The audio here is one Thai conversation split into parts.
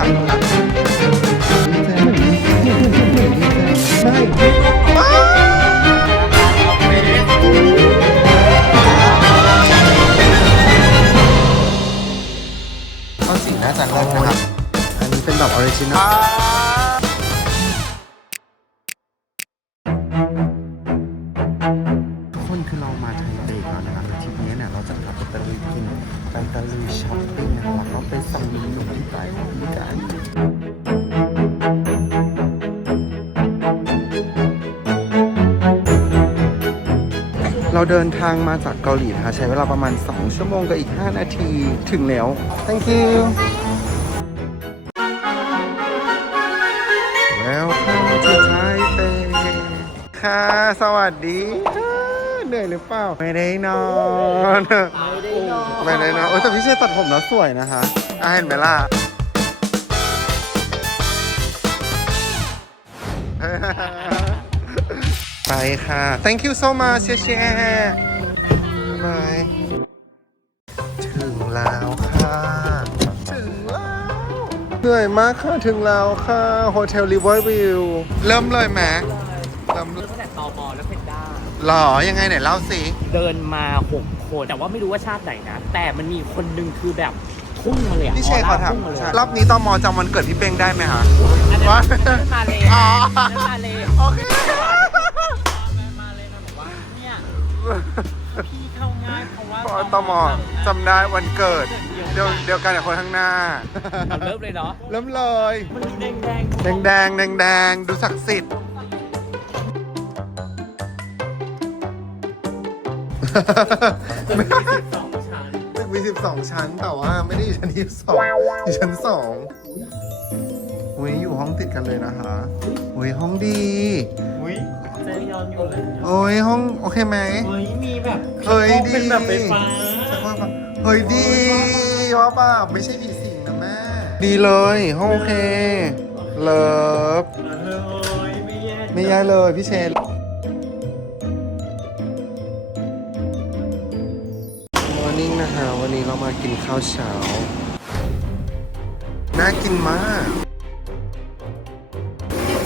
ค่ะไม่ข้าวสีน่าจะเลิศนะครับ อันนี้เป็นแบบออริจินอล ไปตะลุยช้อปปิ้งนะครับแล้วก็ไปส่องหนุ่มๆที่ปลายของพี่กันเราเดินทางมาจากเกาหลีนะคะใช้เวลาประมาณ 2 ชั่วโมงกับอีก 5 นาทีถึงแล้ว thank you welcome to Taipei ค่ะ สวัสดีค่ะเหนื่อยหรือเปล่า ไม่ได้นอน ไม่ได้นอนโอ้ยแต่พี่เชษตัดผมแล้วสวยนะคะอะเห็นไหมล่ะไปค่ะ thank you so much เชียร์เชียร์บายถึงแล้วค่ะ ถึงแล้วเหนื่อยมากค่ะ ถึงแล้วค่ะโฮเทลริเวอร์วิวเริ่มเลยไหมเริ่มตั้งแต่ตอมอแล้วเพนด้าหรอ ยังไงไหนเล่าสิ เดินมาหก คน แต่ว่าไม่รู้ว่าชาติไหนนะ แต่มันมีคนหนึ่งคือแบบพุ่งมาเลยอะพี่เชษออเขาร่ถามพุ่งมาเลยรอบนี้ตอมอจำวันเกิดพี่เป้งได้ไหมคะ อันนั้นว่าอันนั้นมาเลยอ๋อ อันนั้นมาเลยโอเค มาเลยมาบอกว่าเนี่ยพี่เข้าง่ายเพราะว่าพอตอมอจำได้วันเกิด เดียวเดียวกันกับคนข้างหน้า เอาเริ่มเลยเนาะ เริ่มเลย มันดูแดงแดงแดงแดงแดงแดงๆดูศักดิ์สิทธิ์ สองชั้นตึกมี 12 ชั้นแต่ว่าไม่ได้อยู่ชั้นที่สองอยู่ชั้นสองอุ้ยอยู่ห้องติดกันเลยนะคะอุ้ยห้องดีอุ้ยเจยอนอยู่เลยโอ้ยห้องโอเคไหม เฮ้ยมีแบบเฮ้ยดี เป็นแบบไฟฟ้าชักว่าปะเฮ้ยดีว่าป่ะไม่ใช่ผีสิงนะแม่ ดีเลยห้องโอเค เลิฟ เฮ้ยไม่แย่ไม่แย่เลยพี่เชน วันนี้เรามากินข้าวเช้า น่ากินมาก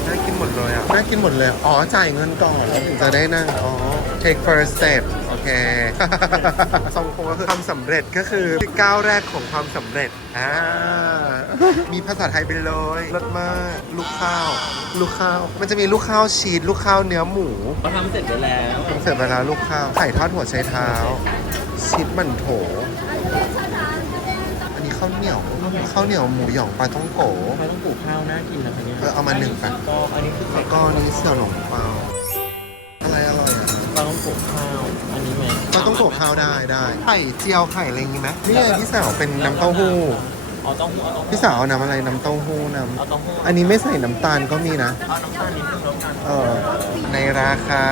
น่ากินหมดเลยอะ น่ากินหมดเลย อ๋อ จ่ายเงินก่อนถึงจะได้นั่ง อ๋อ take first step โอเคทรงโคงก็คือทำสำเร็จก็คือก้าวแรกของความสำเร็จ อ่า มีภาษาไทยไปเลยรสมากลูกข้าว ลูกข้าว มันจะมีลูกข้าวชีสลูกข้าวเนื้อหมูเขาทำเสร็จไปแล้วทำเสร็จไปแล้วลูกข้าวไข่ทอดหัวไชเท้าชีสมันโถ อันนี้ข้าวเหนียวข้าวเหนียวหมูหยองปลาท่องโกเขาต้องปลูกข้าวน่ากินนะคะเนี่ยเออเอามาหนึ่งไปก็อันนี้คือแล้วก็นี่เสี่ยวหลงเปาอะไรอร่อยอะเราต้องปลูกข้าว อันนี้ไหมเราต้องโขลกข้าวได้ได้ไข่เจียวไข่อะไรอย่างงี้ไหมนี่ไงพี่สาวเป็นน้ำเต้าหู้เอาเต้าหู้เอาเต้าหู้พี่สาวเอาน้ำอะไรน้ำเต้าหู้น้เอาเต้าหู้ำอันนี้ไม่ใส่น้ำตาลก็มีนะเอาน้ำตาลนิดนึงแล้วกันเออในราคา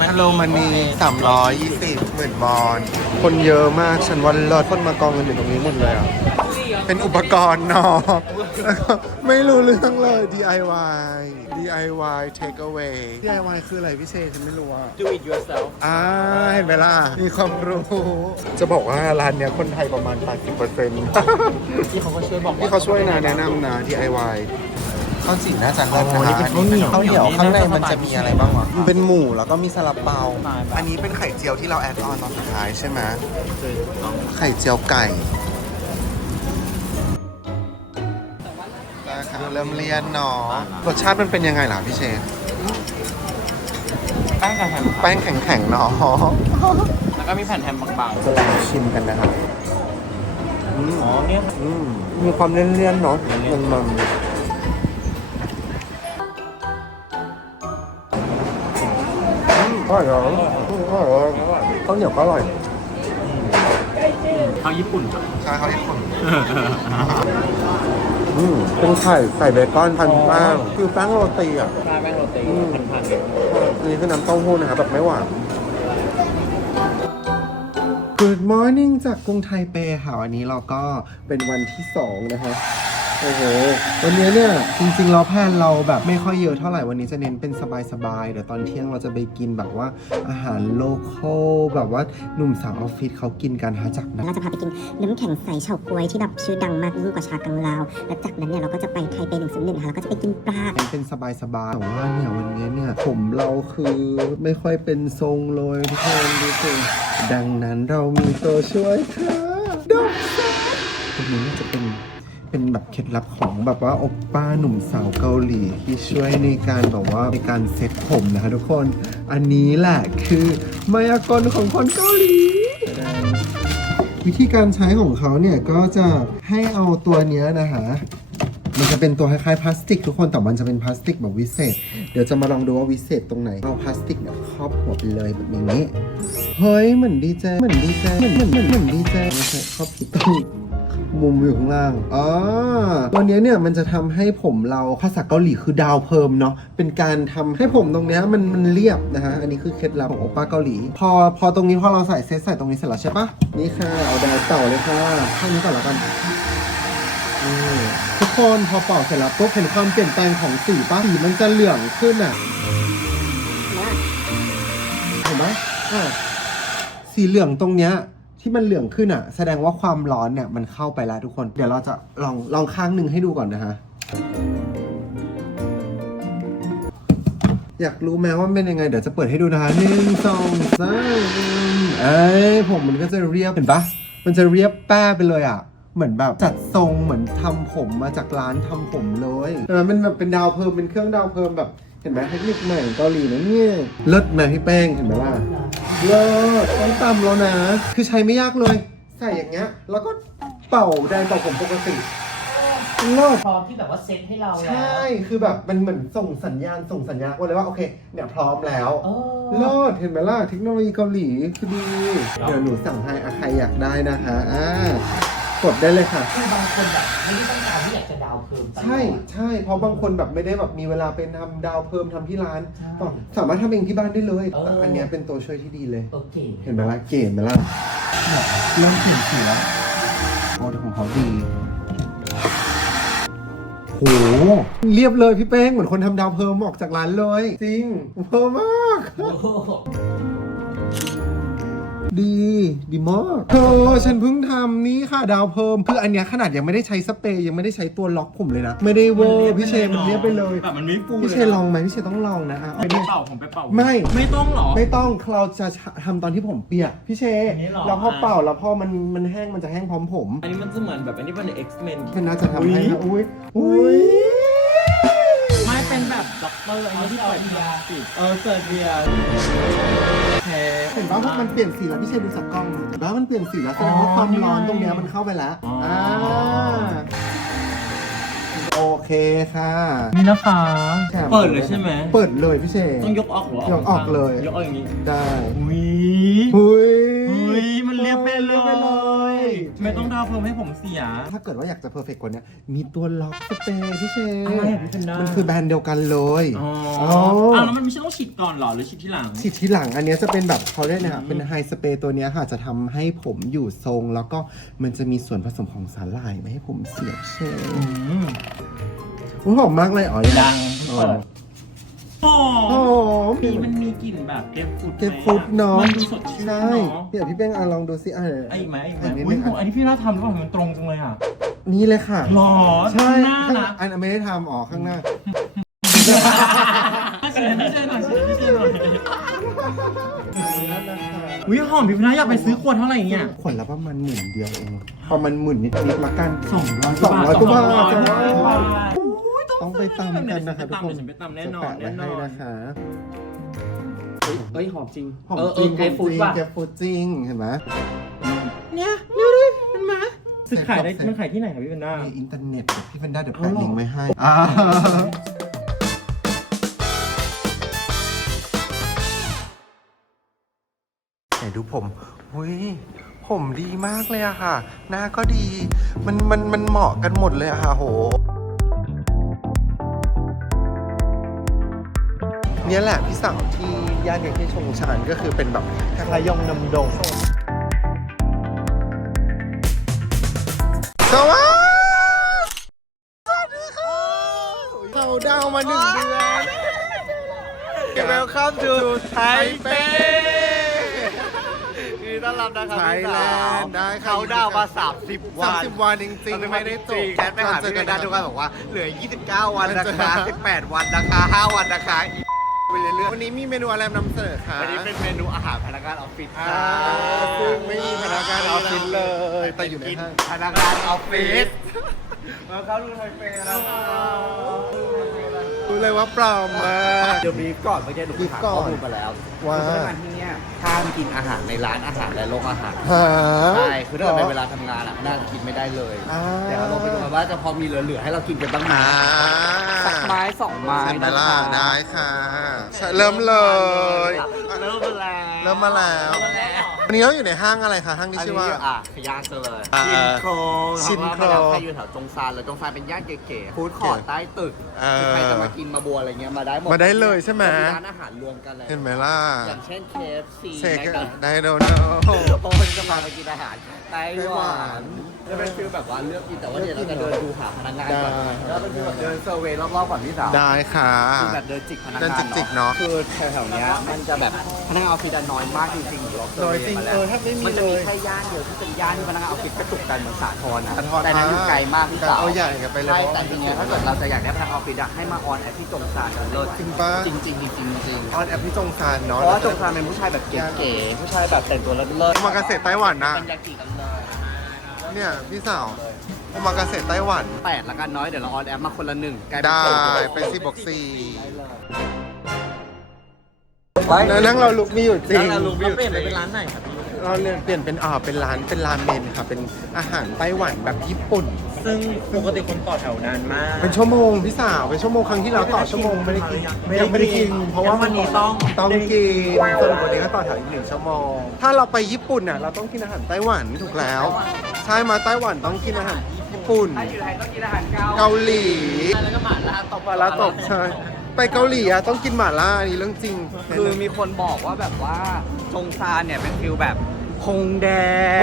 ฮัลโหลมันนีสามร้อยยี่สิบหมื่นบอลคนเยอะมากฉันวันเลิศคนมากองกันอยู่ตรงนี้หมดเลยอะ เป็นอุปกรณ์เนาะแล้วก็ไม่รู้เรื่องเลย DIY DIY take away DIY คืออะไรพี่เชษฉันไม่รู้อะดู it yourself อ่าเห็นไหมล่ะ มีความรู้ จะบอกว่าร้านเนี้ยคนไทยประมาณ 80%ที่เขาก็ช่วยบอกที่เขาช่วยนะแนะนำนะ DIY ข้าวจี่น่าจะเลิศอ๋อนะนี่เป็นข้าวเหนียวข้าวเหนียวข้างในมันจะมีอะไรบ้างวะอืมเป็นหมูแล้วก็มีซาลาเปาใช่แบบอันนี้เป็นไข่เจียวที่เราแอดออนตอนสุดท้ายใช่ไหมเคยต้องไข่เจียวไก่ได้ครับเริ่มเรียนเนาะรสชาติมันเป็นยังไงล่ะพี่เชนแป้งกับแฮมแป้งแข็งๆเนาะแล้วก็มีแผ่นแฮมบางจะลองชิมกันนะครับอืมๆอ๋อเนี่ยอืมมีความเลี่ยนๆเนาะมันมัน อืมอร่อยเหรออืมอร่อยเหรอข้าวเหนียวก็อร่อยทางญี่ปุ่นจ้ะใช่ข้าวญี่ปุ่นอืมเป็นไข่ใส่เบคอนพันแป้งคือแป้งโรตีอะปลาแป้งโรตีอืมพันอันนี้คือน้ำเต้าหู้นะครับแบบไม่หวาน Good morning จากกรุงไทเปค่ะวันนี้เราก็เป็นวันที่สองนะฮะ โอ้โห วันนี้เนี่ยจริงๆเราแพลนเราแบบไม่ค่อยเยอะเท่าไหร่วันนี้จะเน้นเป็นสบายๆเดี๋ยวตอนเที่ยงเราจะไปกินแบบว่าอาหารโลคอลแบบว่าหนุ่มสาวออฟฟิศเขากินกันหาจากนั้น เราจะพาไปกินน้ำแข็งใสเฉาก๊วยที่แบบชื่อดังมากยิ่งกว่าชากังลาว และจากนั้นเนี่ยเราก็จะไปไทเป101ค่ะแล้วก็จะไปกินปลาเป็นสบายๆแต่ว่าเนี่ยวันนี้เนี่ยผมเราคือไม่ค่อยเป็นทรงเลยทุกคนดูสิดังนั้นเรามีตัวช่วยค่ะดอกซาตรงนี้น่าจะเป็น เป็นแบบเคล็ดลับของแบบว่าโอปป้าหนุ่มสาวเกาหลี ที่ช่วยในการแบบว่าในการเซ็ตผมนะคะทุกคน อันนี้แหละคือมายากลของคนเกาหลี วิธีการใช้ของเขาเนี่ยก็จะให้เอาตัวเนี้ยนะคะมันจะเป็นตัวคล้ายๆพลาสติกทุกคน แต่มันจะเป็นพลาสติกแบบวิเศษ เดี๋ยวจะมาลองดูว่าวิเศษตรงไหน เอาพลาสติกเนี่ยครอบหัวไปเลยแบบอย่างนี้ เฮ้ยเหมือนดีเจเหมือนดีเจเหมือนเหมือนเหมือนดีเจใช่ครอบที่ตรง มุมอยู่ข้างล่างอ๋อตัวเนี้ยเนี่ยมันจะทำให้ผมเราภาษาเกาหลีคือดาวเพิ่มเนาะเป็นการทำให้ผมตรงเนี้ยมันมันเรียบนะฮะอันนี้คือเคล็ดลับของโอป้าเกาหลี พอพอตรงนี้พอเราใส่เซตใส่ตรงนี้เสร็จแล้วใช่ปะนี่ค่ะเอาดาวเต่าเลยค่ะข้างนี้ก่อนแล้วกันอืมทุกคนพอเป่าเสร็จแล้วปุ๊บเห็นความเปลี่ยนแปลงของสีป่ะสีมันจะเหลืองขึ้นอะเห็นไหมอ่าสีเหลืองตรงเนี้ย ที่มันเหลืองขึ้นอะ แสดงว่าความร้อนเนี่ยมันเข้าไปแล้วทุกคน เดี๋ยวเราจะลองลองข้างหนึ่งให้ดูก่อนนะฮะ อยากรู้ไหมว่าเป็นยังไง เดี๋ยวจะเปิดให้ดูนะคะหนึ่งสองสามเอ้ยผมมันก็จะเรียบเห็นปะมันจะเรียบแป้ไปเลยอะเหมือนแบบจัดทรงเหมือนทำผมมาจากร้านทำผมเลยแต่มันเป็นแบบเป็นดาวเพิ่มเป็นเครื่องดาวเพิ่มแบบ เห็นไหมเทคนิคใหม่เกาหลีนะเนี่ยเลิศไหมพี่แป้งเห็นไหมล่ะ เลิศต้องตำแล้วนะ คือใช้ไม่ยากเลย ใส่อย่างเงี้ย แล้วก็เป่าแดงเป่าผมปกติเลิศพร้อมที่แบบว่าเซ็ตให้เราใช่ คือแบบมันเหมือนส่งสัญญาณส่งสัญญาณว่าเลยว่าโอเค เนี่ยพร้อมแล้วเออเลิศเห็นไหมล่ะเทคโนโลยีเกาหลีคือดี เดี๋ยวหนูสั่งให้อะใครอยากได้นะคะอ่า กดได้เลยค่ะ คือบางคนแบบไม่ได้ต้องการที่อยากจะดาวเพิ่มตลอด ใช่ใช่เพราะบางคนแบบไม่ได้แบบมีเวลาไปทำดาวเพิ่มทำที่ร้านใช่ก็สามารถทำเองที่บ้านได้เลยเออ แต่อันเนี้ยเป็นตัวช่วยที่ดีเลย โอเคเห็นไหมล่ะเก๋ไหมล่ะเนี่ยเรื่องกลิ่นเสียโอ้แต่ของเขาดีโหเรียบเลยพี่เป้งเหมือนคนทำดาวเพิ่มออกจากร้านเลย จริงเพิ่มมาก โอ้โห ดี ดีมากเธอฉันเพิ่งทำนี่ค่ะดาวเพิ่มคืออันเนี้ยขนาดยังไม่ได้ใช้สเปรย์ยังไม่ได้ใช้ตัวล็อกผมเลยนะ ไม่ได้เวอร์พี่เชนมันเรียบไปเลย แบบมันไม่ฟูพี่เชนลองไหมพี่เชนต้องลองนะอะผมไปเป่าผมไปเป่าไม่ ไม่ต้องหรอ ไม่ต้องเราจะทำตอนที่ผมเปียกพี่เชอันนี้หรอ แล้วพอเป่าแล้วพอมันมันแห้งมันจะแห้งพร้อมผมอันนี้มันจะเหมือนแบบอันนี้เป็น X-Men เป็นน่าจะทำให้นะอุ้ยอุ้ยไม่ เป็นแบบด็อกเตอร์อันนี้ที่เปิดยาสิเออเปิดเบียร์แพ้เห็นป่ะว่ามันเปลี่ยนสีแล้วพี่เชนดูจากกล้องเห็นป่ะมันเปลี่ยนสีแล้วแสดงว่าความร้อนตรงเนี้ยมันเข้าไปแล้วอ่าโอเคค่ะ นี่นะคะเปิดเลยใช่ไหมเปิดเลยพี่เชนต้องยกออกเหรอยกออกเลย ยกออกอย่างนี้ได้อุ้ยหุย ยมันเรียบไปเลรีบไปเลยยไม่ต้องดาวเพิ่มให้ผมเสีย ถ้าเกิดว่าอยากจะเพอร์เฟกกว่านี้มีตัวล็อกสเปรย์พี่เชนอะไรอะพี่เฟนด้ามัมันคือแบรนด์เดียวกันเลยอ๋ออ๋ออะแล้วมันไม่ใช่ต้องฉีดก่อนเหรอหรือฉีดที่หลัง ฉีดทีหลังอันเนี้ยจะเป็นแบบเขาเรียกนะครับเป็นไฮสเปรย์ตัวเนี้ยค่ะจะทำให้ผมอยู่ทรง แล้วก็มันจะมีส่วนผสมของสาหร่ายไม่ให้ผมเสียเชลอืม อุ้ยหอมมากเลยอ๋อยังอ๋อเปิด หอหอมม มีมันมีกลิ่นแบบเกรปฟรุตเก็บฟุตเนาะ มันดูสดชื่นใช่เนาะเดี๋ยวพี่เป้งอะลองดูสิอะไอ้อีกไหมไอ้อีกไหมอันนี้อุ้ยไม่อันนี้พี่น่าทำหรือเปล่ามันตรงจังเลยอะนี่เลยค่ะ หรอใช่ข้างหน้าข้างนะอันไม่ได้ทำอ๋อข้างหน้าเฉยไม่ใช่หน่อยเฉยไม่ใช่หน่อยนั่นนะคะอุ้ยหอมพี่พนาอยากไปซื้อขวดเท่าไหร่เนี่ยขวดละประมาณหมื่นเดียวเองประมาณหมื่นนิดๆละกันสองร้อยสองร้อยกว่าบาทสองร้อยกว่าบาทต้อง ไปตามกันนะคะทุกคนเดี๋ยวฉันไปตามแน่นอนจะแปะไว้แน่นให้อนนะคะเอ้ยหอมจริงหอมเออจเอริองเกรปฟรุตจริงว่ะเกรปฟรุตจริงเห็นไหมเนี่ยดูดิเห็นไหมซื้อขายได้มันขายที่ไหนครับพี่เป็นด้าในอินเทอร์เน็ตเดี๋ยวพี่เฟนด้าเดี๋ยวเอาแปะหรอลิงก์ไว้ให้อ่าไหนดูผมอุ้ยผมดีมากเลยอะค่ะ หน้าก็ดี มันมันมันเหมาะกันหมดเลยอะค่ะโห เนี่ยแหละพี่สาวที่ย่านเดียวที่ชงชานก็คือเป็นแบบคล้ายๆยองนำดงสวัสมาหนึ่งเดือน Welcome to ไทเปคือต้อนรับนะครับไทยพี่แลสาวนด์ได้ค่ะเขาดาวน์มา 30 วัสามนสิบวันจริงๆไม่ได้จบแคทไปหาพี่เมย์ได้ทุกคนบอกว่าเหลือ 29 วันนะคะ 18 วันนะคะ 5 วันนะคะอีกไป เรื่อยวันนี้มีเมนูอะไรนำเสนอคะๆวันนี้เป็นเมนูอาหารพนักงานออฟฟิศอ่าค่ะซึ่งไม่มีพนักงานออฟฟิศเลย แต่อยู่ในห้างพนักงานออฟฟิศมาเข้าดูไทเปแล้วค่ะ รู้เลยว่าปลอมมาก เดี๋ยวบีฟก่อนเมื่อกี้หนูบีฟหาก่อนข้อมูลมาแล้วว่าคือพนักงานที่เนี่ยห้ามกินอาหารในร้านอาหารและโรงอาหาร หา ใช่ คือถ้าเกิดในเวลาทำงานอะน่าจะกินไม่ได้เลย อ่าเดี๋ยวเราลองไปดูกันว่าจะพอมีเหลือๆให้เรากินกันบ้างไหมอ่าสักไม้สองไม้เสร็จไหมนะล่ะคะได้ค่ะใช่เริ่มเลย เริ่มมาแล้ว เริ่มมาแล้ววั นนี้เราอยู่ในห้างอะไรคะห้างที่อันชื่อนี้ว่า อะขย่างกันเลยอ่าชินโครงชินโครงเพราะว่าใครอยู่แถวจงซานเลยจงซานเป็นย่านเก๋ๆฟู้ดคอร์ทใต้ตึกเออคือใครจะมากินมาบัวอะไรเงี้ยมาได้หมดมาได้เลยใช่ไหมร้านอาหารรวมกันเลยเห็นไหมล่ะอย่างเช่น KFC เชคนะครับได้โดนโเพราะมันจะพาไปกินอาหารไต้หวัน จะเป็นฟิลแบบว่าเลือกกินแต่ว่าเดี๋ยวเราจะเดินดูหาพนักงานก่อนได้ แล้วเป็นฟิลแบบเดินเซอร์เวย์รอบๆก่อนพี่สาวได้ค่ะ คือแบบเดินจิกพนักเดินงานจิกๆเนอะคือแถวๆเนี้ยมันจะแบบพนักงานออฟฟิศอะน้อยมากจริงๆอยู่รอบเซอน้ร์อยเวจริงย์มาแล้เอวอแทบไม่มีมันจะเลมียแค่ย่านเดียวที่เป็นย่านที่พนักงานออฟฟิศกระจุกกันเหมือนสาทรนะสาธรณ์แต่นั้นอยู่ไกลมากพี่แต่สาวเอาใหญ่กันไปเลยใช่แต่ทีเนี้ยถ้าเกิดเราจะอยากได้พนักงานออฟฟิศอะให้มาออนแอร์ที่จงซานกันเลิศจริงปะ จริงๆจริงๆจริงๆจริงๆออนแอปที่จงซานเพเนาะราะว่าจงซานเป็นผู้ชายแบบเก๋ๆผู้ชายแบบแต่งตัวเลิศๆโอมากาเสะไต้หวันนะเป็นยากิกัน เลยเนี่ยพี่สาวโอมากาเสะไต้หวัน แปดละกันน้อยเดี๋ยวเราออนแอร์มาคนละหนึ่งกลายเป็นได้สี่เป็นสี่บวกสี่ไปแล้วนั่งเราลุกมีอยู่จริงนั่งเราลุกมีอยู่จริงเปลี่ยนไปเป็นร้านไหนครับพี่เราเนี่ยเปลี่ยนเป็นอ่าเป็นร้านเป็นราเมนค่ะเป็นอาหารไต้หวันแบบญี่ปุ่น ซึ่งปกติคนต่อแถวนานมากเป็นชั่วโมงพี่สาวเป็นชั่วโมงครั้งที่เราต่อชั่วโมงไม่ได้กินยังไม่ได้กิน เพราะว่าวันนี้ต้องต้องกินสรุปวันนี้ก็ต่อแถวอีกหนึ่งชั่วโมงถ้าเราไปญี่ปุ่นน่ะเราต้องกินอาหารไต้หวันถูกแล้ว ใช่มาไต้หวันต้องกินอาหารญี่ปุ่น ถ้าอยู่ไทยต้องกินอาหารเกาเกาหลีแล้วก็หม่าล่าตบมาลาตกใช่ไปเกาหลีอะต้องกินหม่าล่าอันนี้เรื่องจริงคือมีคนบอกว่าแบบว่าจงซานเนี่ยเป็นฟิลแบบฮงแด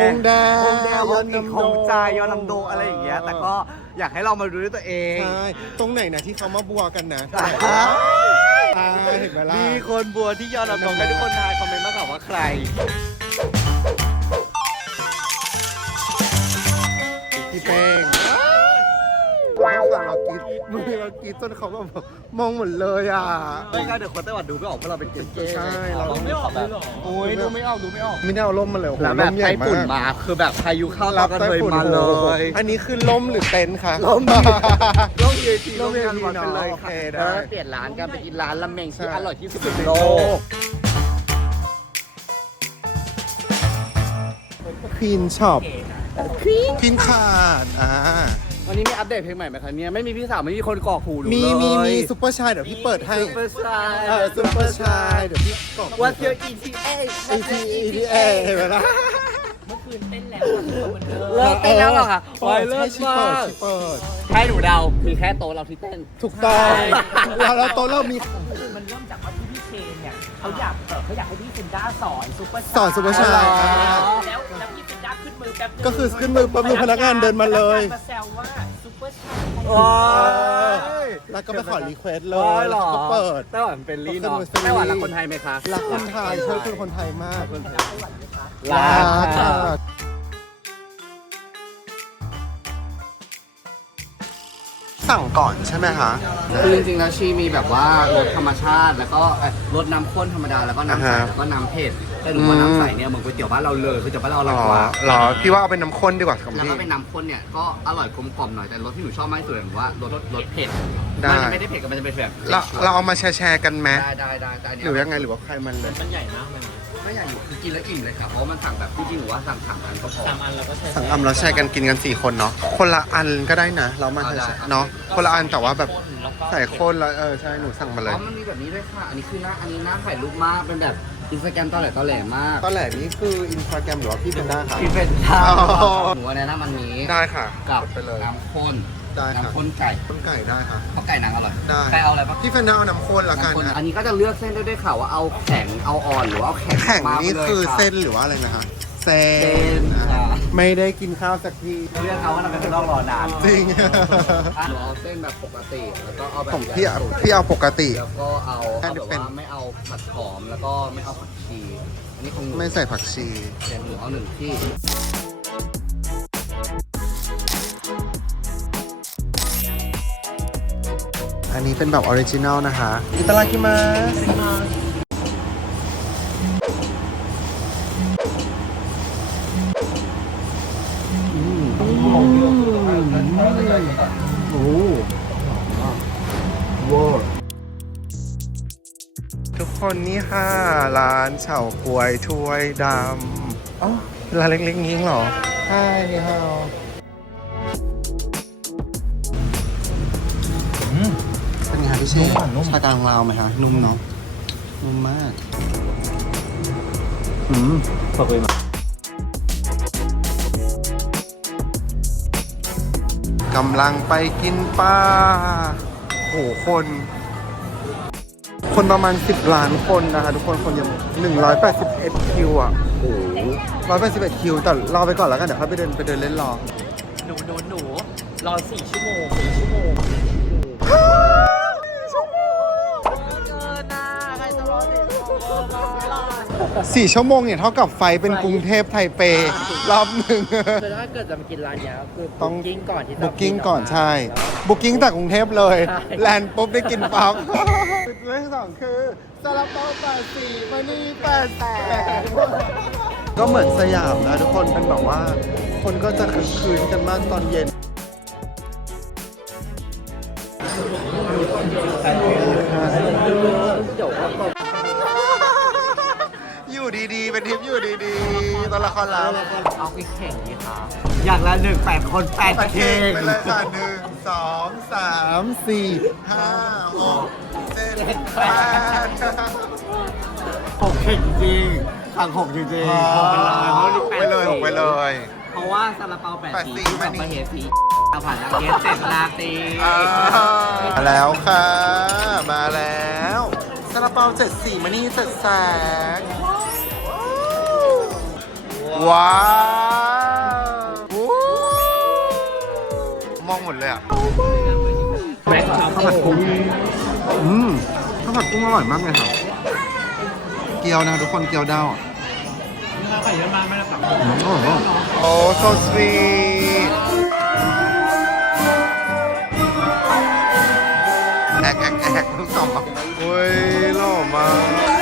ฮงแดฮงแดฮยออนนนินำฮโดงจายยอนนำโดอะไรอย่างเงี้ยแต่ก็อยากให้เรามาดูด้วยตัวเองใช่ตรงไหนนะที่เขามาบัวกันนะอ่าอ่าเห็นไหมล่ะมีคนบัวที่ยอนนำโดให้ทุกคนทายคอมเมนต์มาถามว่าใคร พี่แป้งข้างหลังเรากินมือเรากินจนเขาแบบมองหมดเลยอะ ไม่งั้นเดี๋ยวคนไต้หวันดูไม่ออกเพราะเราเป็นเกย์ใช่เราไม่ออกเลยเหรอโอ้ยดูไม่ออกดูไม่ออก ไม่ได้เอาล่มมาเลยโอ้โหแล้วแบบล่มใหญ่ไต้ฝุ่นมากมาคือแบบพายุเข้ารัเราบกันไต้เลยฝุ่นมาเลโอ้โหย อันนี้คือล่มหรือเต็นท์คะล่มดีร่มเยทีร่ร่มมเยเยทีทีเนอะเป็นเลยโอค่ะเคได้แล้วเปลี่ยนร้านกันไปกินร้านละเมงที่ใช่อร่อยที่สุดในในโลโลกกควีนช็อป ควีนขาดอ่าวันนี้มีอัปเดตเพลงใหม่ไหมคะเนี่ยไม่มีพี่สาวไม่มีคนกรอกหูหนูมีเลยมีมีซุปเปอร์ชายเดี๋ยวพี่เปิดให้ซุปเปอร์ชายเออซุปเปอร์ชายเดี๋ยวพี่กรอก What's your ETA AT ETA เห็นไหมล่ะเมื่อคืนเต้นแล้วอะเหมือนเดิมเลิกเต้นแล้วเหรอคะโอ้ยใช่เลิกชิมาเปิดกชิเปิดให้หนูเดามีแค่โต๊ะเราที่เต้นถูกต้องเราเราโต๊ะเรามีมันเริ่มจากว่าที่พี่เคนเนี่ยเขาอยากเออเขาอยากให้พี่ซินด้าสอนซุปเปอร์สอนซุปเปอร์ชายอ๋อแล้วแล้วพี่ซินด้า ขึ้นมือแป๊บนึงก็คือขึ้นมือปั๊บมีพนักงานเดินมาเลย พนักงนมาแซวว่าซุปเปอร์ชายโอ้ยแล้วก็ไปขอรีเควสเลโอ้ยยเหรอก็เปิด ไต้หวันเป็นลี่เนาะก็คือไต้หวันรักคนไทยไหมคะรักคนไทยช่วยคนคนไทยมากรักค่ะค่ะ สั่งก่อนใช่ไหมคะคือจริงๆแล้วชีมีแบบว่ารสธรรมชาติ แล้วก็เอ่อรสน้ำข้นธรรมดาแล้วก็น้ำใสอ่าฮะแล้วก็น้ำเผ็ดแต่หนูว่าน้ำใสเนี่ยเหมือนก๋วยเตี๋ยวบ้านเราเลยก๋วยเตี๋ยวบ้านเราอหรร่อยอกว่าหรอพี่ว่าเอาเป็นน้ำข้นดีกว่าครับแล้วพี่ ก็เป็นน้ำข้นเนี่ยก็อร่อยกลมกล่อมหน่อยแต่รสที่หนูชอบมากที่สุดหนูว่ารสรสเผ็ดได้ มันจะไม่ได้เผ็ดกับมันจะเป็นแบบเราเราเอามาแชร์ๆกันไหมได้ได้ได้แต่อันเนี้หรือยังไงหรือว่าใครมันเลย มันใหญ่มากเลยนะไม่อยากอยู่คือกินแล้วอิ่มเลยครับเพราะว่ามันสั่งแบบจริงๆหนูว่าสั่งสามอันก็พอ สามอันแล้วก็ใช้สั่งอัมเราแชร์กันกินกันสี่คนเนาะคนละอันก็ได้นะ เรามาเอาได้แชร์เนาะคนละอันแต่ว่าแบบแล้วก็ใส่ข้นแล้วเออใช่หนูสั่งมาเลอ๋ยอมันมีแบบนี้ด้วยค่ะ อันนี้คือหน้าอันนี้หน้าถ่ายรูปมาก เป็นแบบอินสตาแกรมตอแหลตอแหลมากตอนแรกนี้คืออินสตาแกรมหรือว่าพี่เป็นได้ค่ะ พี่เป็นท่าอ๋อ หนูว่าแนะนำอันนี้ได้ค่ะกับกดไปเลยน้ำข้น ได้ค่ะน้ำข้นไก่ต้นไก่ได้ค่ะเพราะไก่นางอร่อยได้ ไก่เอาอะไรบ้างพี่เฟนด้าเอาน้ำข้นละกันน้ำข้นนะอันนี้ก็จะเลือกเส้นด้วยด้วยค่ะว่าเอาแข็งเอาอ่อนหรือว่าเอาแข็งแข่งมานี่ไปลยคือค่ะเส้นหรือว่าอะไรนะคะเส้เส้นนค่ะไม่ได้กินข้าวสักทีเรื่องเขาว่าเราเป็นคนนอกรอนานจริงหนูเอาเส้นแบบปกติแล้วก็เอาแบบของพี่พี่เอาปกติ แล้วก็เอาเอาแบบเป็นว่าไม่เอาผัดหอมแล้วก็ไม่เอาผักชีอันนี้ของหนูไม่ใส่ผักชีเดี๋ยวหนูเอาหนึ่งที่ อันนี้เป็นแบบออริจินัลนะคะอิตาลากิมาสโอ้โหทุกคนนี่ค่ะ ร้านเฉาก๊วยถ้วยดำอ๋อร้านเล็กๆนี้เหรอใช่ค่ะ พี่เชฟชากลางลาวไหมคะนุ่มเนาะนุ่มมากอืมขอบคุณมากกำลังไปกินปลาโหคน คนประมาณ 10 ล้านคนนะคะ ทุกคนคนยัง181 คิวอะโอ้181คิวแต่รอไปก่อนแล้วกันเดี๋ยวเขาไปเดินไปเดินเล่นรอหนูหนูหนูรอสี่ชั่วโมงสี่ชั่วโมง สี่ชั่วโมงเนี่ยเท่ากับไฟเป็นกรุงเทพไทเปรอบหนึ่ง คือถ้าเกิดจะมากินร้านเนี้ยคือต้องบุ๊กิ้งก่อนที่จะ บุ๊กิ้งก่อนมาใช่แล้วบุ๊กิ้งแต่กรุงเทพเลย ใช่ แลนด์ปุ๊บได้กินปั๊บเรื่องที่สองคือซาลาเปาแปดสี่มานีแปดแปดก็เหมือนสยามนะทุกคนเป็นแบบว่า คนก็จะคึกคืนกันมากตอนเย็นอยู่ดีๆ เป็นทริปอยู่ดีๆตัวละครลับเอาไปแข่งดีคะอย่างละหนึ่งแปดคนแปดประเทเข่ศงไปเลยค่ะหนึ่งสองสามสี่ห้าหกเจ็ดแปดหกเข่งจริงสั่งหกจริงอ๋อๆเพราะว่านี่ไปเลยหกไปเลย เพราะว่าซาลาเปาแปดแปดสีสีกับมานี่มาเหสีเอาผ่านนักเก็ตเจ็ดนาทีอ่ามาแล้วค่ะ มาแล้วซาลาเปาเจ็ดสีมานี่เจ็ดแสง ว้าวอู้มองหมดเลยอะแม็กซ์ข้าวผัดกุ้งอืมข้าวผัดกุ้งอร่อยมากเลยค่ะเกี๊ยวนะทุกคนเกี๊ยวดาวอะไข่เยอะมากไม่ได้สั่งโอ้ so sweet แอกแอกแอกทั้งสองอะโอ้ยหล่อมาก